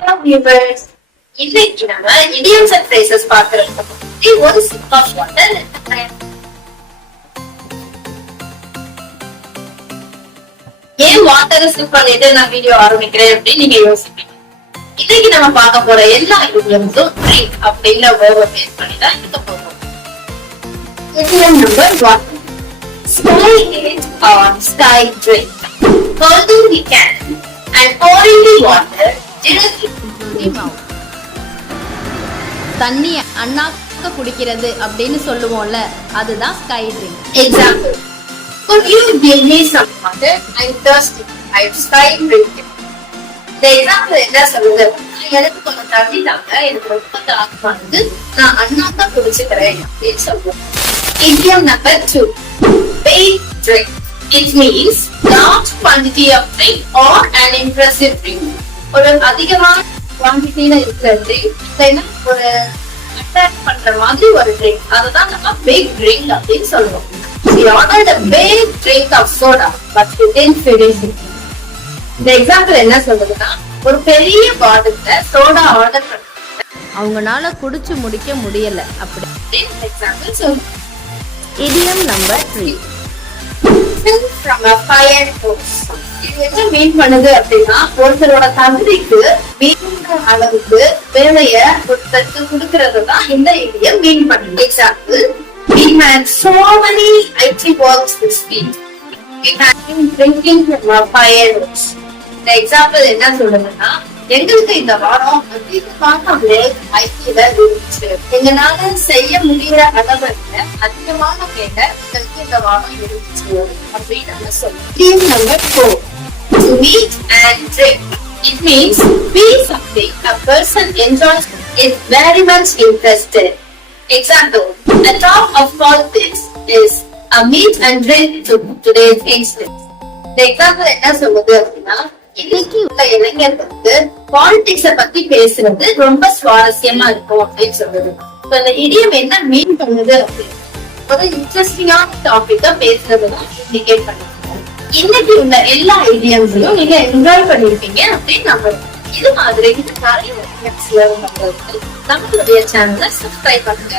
Hello viewers. இன்னைக்கு நம்ம idioms and phrases பார்க்கறோம். ஒரு sip of water. ஏன் வாட்டரை சிப் பண்ணிட்டு நான் வீடியோ ஆரம்பிக்கிறேன் அப்படின்னு நீங்க யோசிப்பீங்க. இன்னைக்கு நம்ம பார்க்க போற எல்லா idiomsம் drink அப்படிங்கிற verb பேஸ் பண்ணி தான் இருக்க போறோம். Idiom number 1. Sky is on sky drink. Holding the can and pouring the water directly into the mouth. தண்ணி அண்ணாக்க குடிக்கிறது அப்படின்னு சொல்லுவோம்ல, அதுதான் sky drink. Example. Could you give me some water? I'm thirsty. I'm sky drinking. The example என்ன சொல்லுது? எனக்கு கொஞ்சம் தண்ணி தாங்க, எனக்கு ரொம்ப தாகமா இருக்கு, நான் அண்ணாக்க குடிச்சுக்கிறேன் அப்படின்னு சொல்லுவோம். Idiom number 2. Big drink. It means large quantity of drink or an impressive drink. ஒரு அதிகமான குவான்டிட்டில இருக்கிற ட்ரிங்க் ஒரு அட்ராக்ட் பண்ற மாதிரி ஒரு ட்ரிங்க், அதுதான் நம்ம பிக் ட்ரிங்க் அப்படின்னு சொல்லுவோம். She ordered a big drink of soda, but she didn't finish it. இந்த எக்ஸாம்பிள் என்ன சொல்றதுன்னா, ஒரு பெரிய பாட்டில்ல சோடா ஆர்டர் பண்ணாங்க, அவங்கனால குடிச்சு முடிக்க முடியல அப்படி. எக்ஸாம்பிள் சொல்லுங்க. இடியம் number 3. From a fire hose. இது என்ன மீன் பண்ணுது அப்படின்னா, ஒருத்தரோட தகுதிக்கு மீன் அளவுக்கு வேலைய ஒருத்தருக்கு கொடுக்கறது தான் இந்த இடியம் மீன் பண்ணுது. Example, we had so many IT works this week. We had been drinking from a fire hose. இந்த எக்ஸாம்பிள் என்ன சொல்லுதுன்னா, எங்களுக்கு இந்த வாரம் அதிகமான ஐடில இருந்துச்சு, எங்களால செய்ய முடியற அளவுல அதிகமான வேலை எங்களுக்கு இந்த வாரம் இருந்துச்சு அப்படின்னு நம்ம சொல்லுவோம். Number 4. To eat and drink. It means be something a person enjoys, is very much interested. Example, the top of politics is a meet and drink to today's instance. The example என்ன சொல்லுது அப்படின்னா, இன்னைக்கு உள்ள இளைஞர்களுக்கு politics பத்தி பேசுறது ரொம்ப சுவாரஸ்யமா இருக்கும் அப்படின்னு சொல்லுது. இந்த இடியம் என்ன மீன் பண்ணுது அப்படின்னு ஒரு இன்ட்ரெஸ்டிங்கான டாபிக்கா பேசுறதுதான் இண்டிகேட் பண்ணிருக்கோம். இன்னைக்கு உள்ள எல்லா ஐடியாஸையும் நீங்க என்ஜாய் பண்ணிருப்பீங்க அப்படின்னு நம்புறேன். இது மாதிரி நிறைய நம்மளுடைய சேனலை சப்ஸ்கிரைப் பண்ணுங்க.